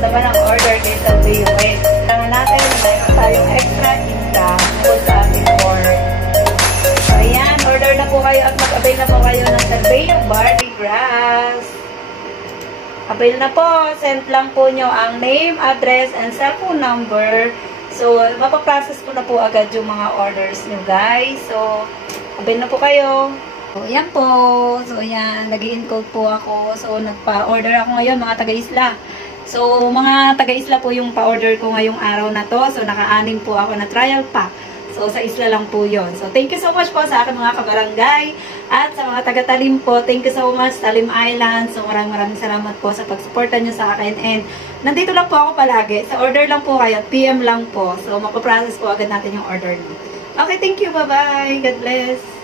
naman ang order kay sa Bayway. Kailangan natin, mayroon tayong extra income po sa ating board. So, ayan, order na po kayo at mag-avail na po kayo ng Salveyo Barley Grass. Avail na po, send lang po nyo ang name, address, and cellphone number. So, mapaprocess ko na po agad yung mga orders nyo, guys. So, avail na po kayo. So, ayan po. So, ayan, nag-i-encode po ako. So, nagpa-order ako ngayon, mga taga-isla. So, mga taga-isla po yung pa-order ko ngayong araw na to. So, naka-anim po ako na trial pack. So, sa isla lang po yon. So, thank you so much po sa aking mga kabarangay. At sa mga taga-Talim po, thank you so much, Talim Island. So, maraming salamat po sa pagsuporta nyo sa akin. And, nandito lang po ako palagi. Sa order lang po kayo. PM lang po. So, mapaprocess po agad natin yung order nyo. Okay, thank you. Bye-bye. God bless.